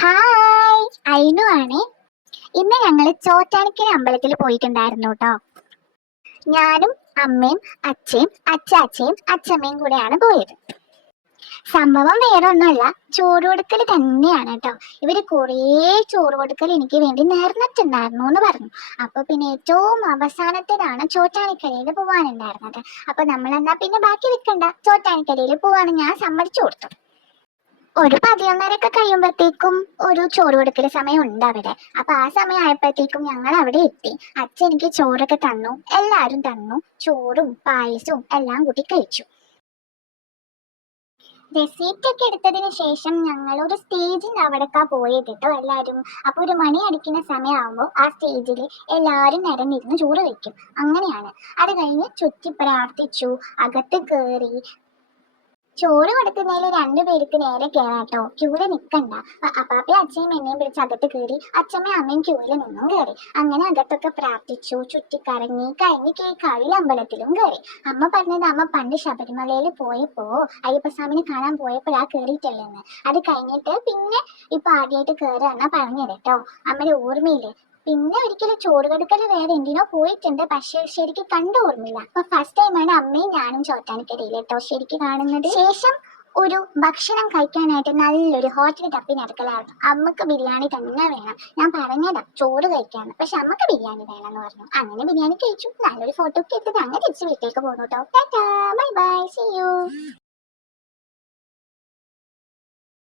Hi, അയിനു ആണ്. ഇന്ന് ഞങ്ങള് ചോറ്റാനിക്കര അമ്പലത്തിൽ പോയിട്ടുണ്ടായിരുന്നു കേട്ടോ. ഞാനും അമ്മയും അച്ഛയും അച്ചാച്ചയും അച്ഛമ്മയും കൂടെയാണ് പോയത്. സംഭവം വേറെ ഒന്നുമല്ല, ചോറ് കൊടുക്കൽ തന്നെയാണ് കേട്ടോ. ഇവര് കുറേ ചോറ് കൊടുക്കൽ എനിക്ക് വേണ്ടി നേർന്നിട്ടുണ്ടായിരുന്നു എന്ന് പറഞ്ഞു. അപ്പൊ പിന്നെ ഏറ്റവും അവസാനത്തേതാണ് ചോറ്റാനിക്കരയിൽ പോവാനുണ്ടായിരുന്നത്. അപ്പൊ നമ്മൾ എന്നാ പിന്നെ ബാക്കി വെക്കണ്ട, ചോറ്റാനിക്കരയിൽ പോവാന്ന് ഞാൻ സമ്മതിച്ചു കൊടുത്തു. ഒരു 11:30 കഴിയുമ്പോഴത്തേക്കും ഒരു ചോറ് കൊടുക്കൽ സമയം ഉണ്ട് അവിടെ. അപ്പൊ ആ സമയം ആയപ്പോഴത്തേക്കും ഞങ്ങൾ അവിടെ എത്തി. അച്ഛൻ എനിക്ക് ചോറൊക്കെ തന്നു, എല്ലാരും തന്നു. ചോറും പായസവും എല്ലാം കൂട്ടി കഴിച്ചു. റെസീപ്റ്റ് ഒക്കെ എടുത്തതിന് ശേഷം ഞങ്ങൾ ഒരു സ്റ്റേജിന്റെ അവിടേക്കാ പോയത് കേട്ടോ എല്ലാരും. അപ്പൊ ഒരു മണി അടിക്കുന്ന സമയമാകുമ്പോൾ ആ സ്റ്റേജിൽ എല്ലാരും നിരന്നിരുന്ന് ചോറ് കഴിക്കും. അങ്ങനെയാണ്. അത് കഴിഞ്ഞ് ചുറ്റി പ്രാർത്ഥിച്ചു, അകത്ത് കയറി. ചോറ് കൊടുക്കുന്നതിൽ രണ്ടുപേർക്ക് നേരെ കയറാട്ടോ, ക്യൂവിൽ നിൽക്കണ്ട. അപ്പാപ്പയും അച്ഛയും എന്നെയും പിടിച്ച് അകത്ത് കയറി, അച്ഛമ്മയും അമ്മയും ക്യൂവിൽ നിന്നും കയറി. അങ്ങനെ അകത്തൊക്കെ പ്രാർത്ഥിച്ചു, ചുറ്റിക്കറങ്ങി കഴിഞ്ഞ് കേക്കാവിൽ അമ്പലത്തിലും കയറി. അമ്മ പറഞ്ഞത് അമ്മ പണ്ട് ശബരിമലയിൽ പോയപ്പോ അയ്യപ്പസ്വാമിനെ കാണാൻ പോയപ്പോഴാ കയറിയിട്ടുള്ളതെന്ന്. അത് കഴിഞ്ഞിട്ട് പിന്നെ ഇപ്പൊ ആദ്യമായിട്ട് കയറാന്നാ പറഞ്ഞത് കേട്ടോ. അമ്മയുടെ ഓർമ്മയില് പിന്നെ ഒരിക്കലും ചോറ് കൊടുക്കൽ വേറെ എന്തിനോ പോയിട്ടുണ്ട്, പക്ഷെ ശരിക്കും കണ്ട ഓർമ്മയില്ല. അപ്പൊ ഫസ്റ്റ് ടൈമാണ് അമ്മയും ഞാനും ചോറ്റാനിക്കരയിൽ കേട്ടോ ശരിക്കും കാണുന്നത്. ശേഷം ഒരു ഭക്ഷണം കഴിക്കാനായിട്ട് നല്ലൊരു ഹോട്ടൽ തപ്പി നടക്കലായിരുന്നു. അമ്മക്ക് ബിരിയാണി തന്നെ വേണം. ഞാൻ പറഞ്ഞതാ ചോറ് കഴിക്കാന്ന്, പക്ഷെ അമ്മക്ക് ബിരിയാണി വേണമെന്ന് പറഞ്ഞു. അങ്ങനെ ബിരിയാണി കഴിച്ചു, നല്ലൊരു ഫോട്ടോ ഒക്കെ എടുത്തിട്ട് അങ്ങനെ തിരിച്ച് വീട്ടിലേക്ക് പോന്നു കേട്ടോ. Tata, bye bye, see U.